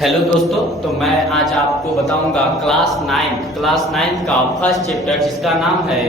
Hello दोस्तों, तो मैं आज आपको बताऊंगा क्लास नाइन्थ का फर्स्ट चैप्टर जिसका नाम है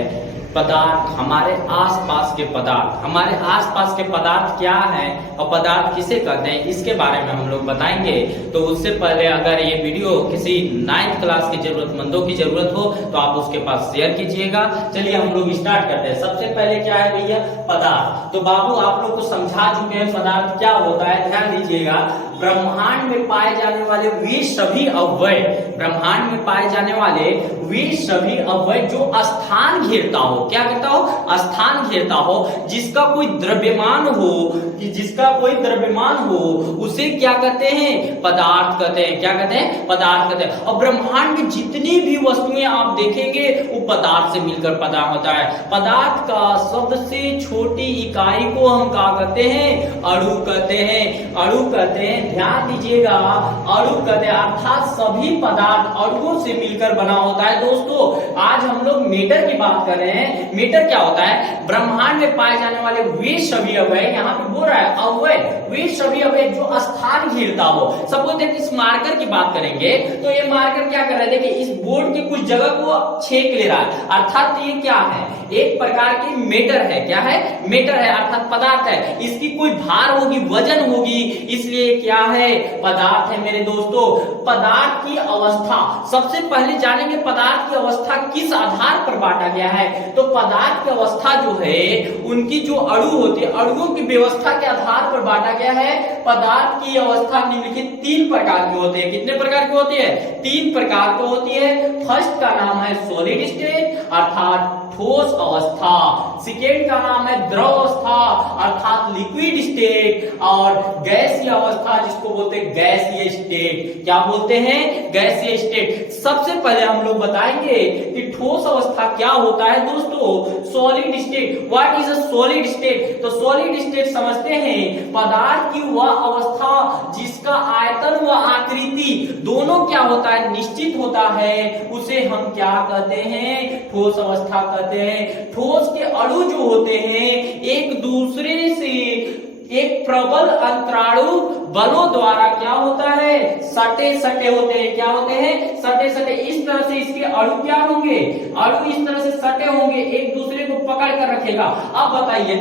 पदार्थ। हमारे आसपास के पदार्थ, हमारे आसपास के पदार्थ क्या हैं और पदार्थ किसे कहते हैं, इसके बारे में हम लोग बताएंगे। तो उससे पहले अगर ये वीडियो किसी 9th क्लास के जरूरतमंदों की जरूरत हो तो आप उसके पास शेयर कीजिएगा। चलिए हम लोग स्टार्ट करते हैं। सबसे पहले क्या है भैया, पदार्थ। तो बाबू आप लोग को समझा चुके हैं पदार्थ क्या होता है। ध्यान दीजिएगा, ब्रह्मांड में पाए जाने वाले वे सभी अव्यय, ब्रह्मांड में पाए जाने वाले वे सभी अव्यय जो स्थान घेरता हो, क्या कहता हो, स्थान घेरता हो, जिसका कोई द्रव्यमान हो, कि जिसका कोई द्रव्यमान हो, उसे क्या कहते हैं, पदार्थ कहते हैं। क्या कहते हैं, पदार्थ कहते हैं। और ब्रह्मांड में जितनी भी वस्तुएं आप देखेंगे वो पदार्थ से मिलकर पैदा होता है। पदार्थ का सबसे छोटी इकाई को हम क्या कहते हैं, अणु कहते हैं। अणु कहते हैं, ध्यान दीजिएगा, अणु कहते हैं, अर्थात सभी पदार्थ अणुओं से मिलकर बना होता है। दोस्तों आज हम लोग मैटर की बात कर रहे हैं। मैटर क्या होता है, ब्रह्मांड में पाए जाने वाले वे सभी अवयव, यहाँ पे बोल रहा है अवयव, वे सभी अवयव जो स्थान घेरता हो। सपोज देखिए इस मार्कर की बात करेंगे तो ये मार्कर क्या कर रहा है, देखिए इस बोर्ड की कुछ जगह को छेक ले रहा है, अर्थात ये क्या है, एक प्रकार की मैटर है। क्या है, मैटर है, अर्थात पदार्थ है। इसकी कोई भार होगी, वजन होगी, इसलिए क्या है, पदार्थ है। मेरे दोस्तों पदार्थ की अवस्था, सबसे पहले जानेंगे पदार्थ की अवस्था किस आधार पर बांटा गया है। तो पदार्थ की अवस्था जो है उनकी जो अणु होती है, अणुओं की व्यवस्था के आधार पर बांटा गया है। पदार्थ की अवस्था निम्नलिखित 3 प्रकार की होती है। कितने प्रकार की होती है, 3 प्रकार की होती है। फर्स्ट का नाम है सॉलिड स्टेट, अर्थात ठोस अवस्था। सेकेंड का नाम है द्रव अवस्था, अर्थात लिक्विड स्टेट। और गैसीय अवस्था जिसको बोलते हैं गैसीय स्टेट। क्या बोलते हैं, गैसीय स्टेट। सबसे पहले हम लोग बताएंगे कि ठोस अवस्था क्या होता है। दोस्तों solid state, what is a solid state. तो सॉलिड स्टेट समझते हैं पदार्थ की वह अवस्था जिसका आयतन व आकृति दोनों क्या होता है, निश्चित होता है, उसे हम क्या कहते हैं, ठोस अवस्था कहते हैं। ठोस के अणु जो होते हैं एक दूसरे से एक प्रबल अंतराणु बलों द्वारा क्या होता है, सटे सटे होते हैं। क्या होते हैं, सटे सटे। इस तरह से इसके अणु क्या होंगे, अणु इस तरह से सटे होंगे, एक दूसरे को पकड़ कर रखेगा। अब बताइए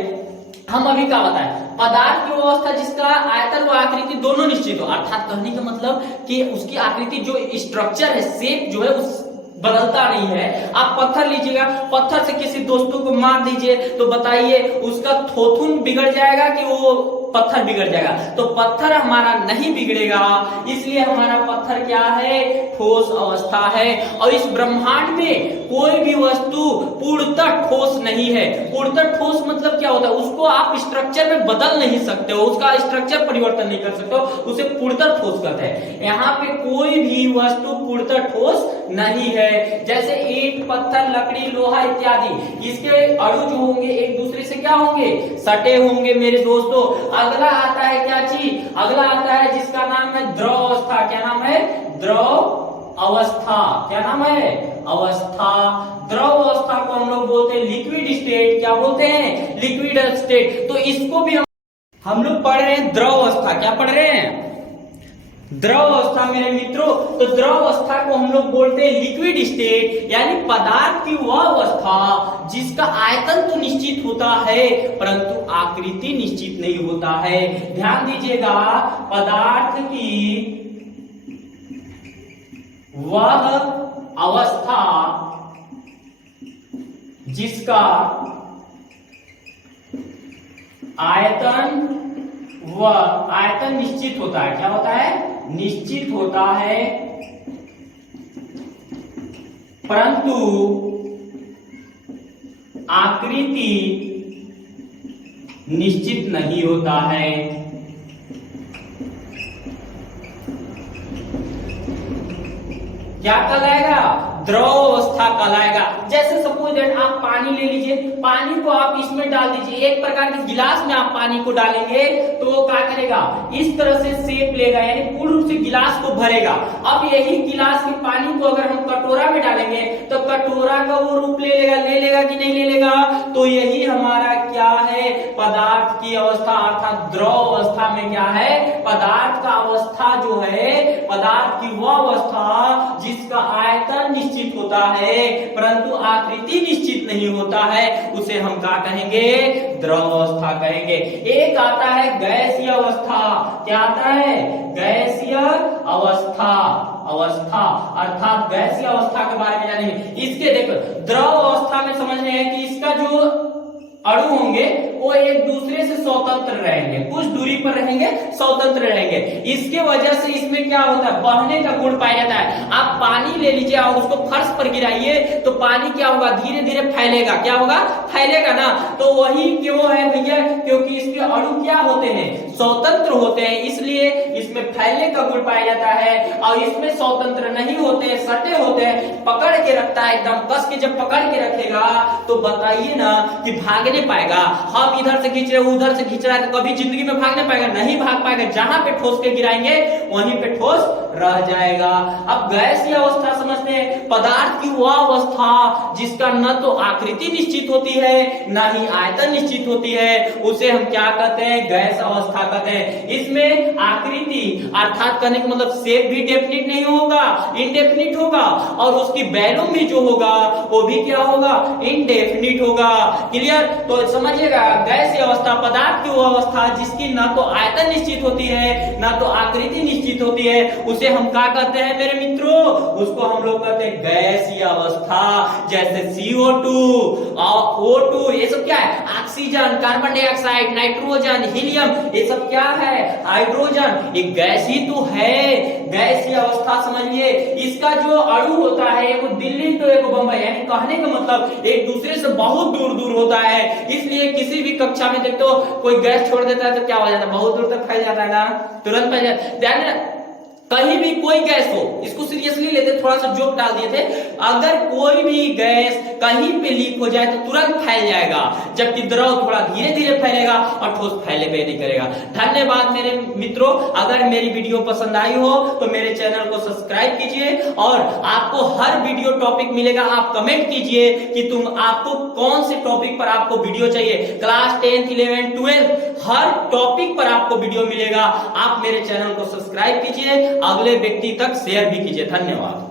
हम अभी क्या बताएं, पदार्थ की अवस्था जिसका आयतन व आकृति दोनों निश्चित हो, अर्थात कहने का मतलब कि उसकी आकृति जो स्ट्रक्चर है, शेप जो है उस बदलता नहीं है। आप पत्थर लीजिएगा, पत्थर से किसी दोस्तों को मार दीजिए तो बताइए उसका थोथुन बिगड़ जाएगा कि वो पत्थर बिगड़ जाएगा। तो पत्थर हमारा नहीं बिगड़ेगा, इसलिए हमारा पत्थर क्या है, ठोस अवस्था है। और इस ब्रह्मांड में कोई भी वस्तु पूर्णतः ठोस नहीं है। पूर्णतः ठोस मतलब क्या होता है, उसको आप स्ट्रक्चर में बदल नहीं सकते हो, उसका स्ट्रक्चर परिवर्तन नहीं कर सकते हो, उसे पूर्णतः ठोस कहते हैं। यहाँ पे कोई भी वस्तु पूर्णतः ठोस नहीं है। जैसे ईंट, पत्थर, लकड़ी, लोहा इत्यादि, इसके अणु जो होंगे एक दूसरे से क्या होंगे, सटे होंगे। मेरे दोस्तों अगला आता है क्या चीज, अगला आता है जिसका नाम है द्रव अवस्था। क्या नाम है, द्रव अवस्था। क्या नाम है, अवस्था। द्रव अवस्था को हम लोग बोलते हैं लिक्विड स्टेट। क्या बोलते हैं, लिक्विड स्टेट। तो इसको भी हम लोग पढ़ रहे हैं द्रव अवस्था। क्या पढ़ रहे हैं, द्रव अवस्था। मेरे मित्रों तो द्रव अवस्था को हम लोग बोलते हैं लिक्विड स्टेट, यानी पदार्थ की वह अवस्था जिसका आयतन तो निश्चित होता है परंतु आकृति निश्चित नहीं होता है। ध्यान दीजिएगा, पदार्थ की वह अवस्था जिसका आयतन निश्चित होता है। क्या होता है, निश्चित होता है परंतु आकृति निश्चित नहीं होता है। क्या कहलाएगा, द्रव अवस्था कहलाएगा। जैसे सपोज दैट आप पानी ले लीजिए, पानी को आप इसमें डाल दीजिए, एक प्रकार के गिलास में आप पानी को डालेंगे तो वो क्या करेगा, इस तरह से शेप लेगा, यानी पूर्ण रूप से गिलास को भरेगा। अब यही गिलास के पानी को अगर हम कटोरा में डालेंगे तो कटोरा का वो रूप ले लेगा कि नहीं ले लेगा। तो यही हमारा क्या है, पदार्थ की अवस्था अर्थात द्रव अवस्था में क्या है, पदार्थ का अवस्था जो है पदार्थ की वह अवस्था जिसका आयतन निश्चित होता है परंतु आकृति निश्चित नहीं होता है, उसे हम क्या कहेंगे? द्रव अवस्था कहेंगे। एक आता है गैसीय अवस्था। क्या आता है? गैसीय अवस्था। अर्थात गैसीय अवस्था के बारे में जानेंगे। इसके देखो द्रव अवस्था में समझने हैं कि इसका जो अणु होंगे वो एक दूसरे से स्वतंत्र रहेंगे, कुछ दूरी पर रहेंगे, स्वतंत्र रहेंगे। इसके वजह से इसमें क्या होता है? बहने का गुण पाया जाता है। आप पानी ले लीजिए और उसको फर्श पर गिराइए तो पानी क्या होगा? धीरे धीरे फैलेगा। क्या होगा? फैलेगा ना। तो वही क्यों है भैया? क्योंकि इसके अणु क्या होते हैं? स्वतंत्र होते हैं, इसलिए इसमें फैलने का गुण पाया जाता है। और इसमें स्वतंत्र नहीं होते, सटे होते हैं, पकड़ के रखता है एकदम कस के। जब पकड़ के रखेगा तो बताइए ना कि भाग नहीं पाएगा। हम इधर से खींच रहे उधर से खींच रहा है तो कभी जिंदगी में भाग नहीं पाएगा, नहीं भाग पाएगा। जहां पे ठोस के गिराएंगे वहीं पे ठोस रह जाएगा। अब गैसीय अवस्था समझते हैं, पदार्थ की वह अवस्था जिसका न तो आकृति निश्चित होती है न ही आयतन निश्चित होती है, उसे हम क्या कहते हैं? गैस अवस्था कहते हैं। इसमें आकृति अर्थात करने का मतलब शेप भी डेफिनिट नहीं होगा, इनडेफिनिट होगा, और उसकी वैल्यूम भी जो होगा वो भी क्या होगा? इनडेफिनिट होगा। क्लियर? तो समझिएगा, गैसीय अवस्था पदार्थ की वो अवस्था जिसकी ना तो आयतन निश्चित होती है ना तो आकृति निश्चित होती है, उसे हम क्या कहते हैं मेरे मित्रों? उसको हम लोग कहते हैं गैसीय अवस्था। जैसे CO2 और O2 ये सब क्या है? Oxygen, carbon dioxide, nitrogen, helium, ये सब क्या है? हाइड्रोजन। ये गैस ही तो है। गैसीय अवस्था समझिए, इसका जो अणु होता है वो दिल्ली तो एक बम्बई, यानी कहने का मतलब एक दूसरे से बहुत दूर दूर होता है। इसलिए किसी भी कक्षा में देखते हो कोई गैस छोड़ देता है तो क्या हो जाता है? बहुत दूर तक फैल जाता है ना, तुरंत फैल जाता है। कहीं भी कोई गैस हो, इसको सीरियसली लेते, थोड़ा सा जोक डाल दिए थे, अगर कोई भी गैस कहीं पे लीक हो जाए तो तुरंत फैल जाएगा, जबकि द्रव थोड़ा धीरे धीरे फैलेगा और ठोस फैले पे नहीं करेगा। धन्यवाद मेरे मित्रों। अगर मेरी वीडियो पसंद आई हो तो मेरे चैनल को सब्सक्राइब कीजिए और आपको हर वीडियो टॉपिक मिलेगा। आप कमेंट कीजिए कि आपको कौन से टॉपिक पर आपको वीडियो चाहिए। क्लास 10th 11th 12th हर टॉपिक पर आपको वीडियो मिलेगा। आप मेरे चैनल को सब्सक्राइब कीजिए, अगले व्यक्ति तक शेयर भी कीजिए। धन्यवाद।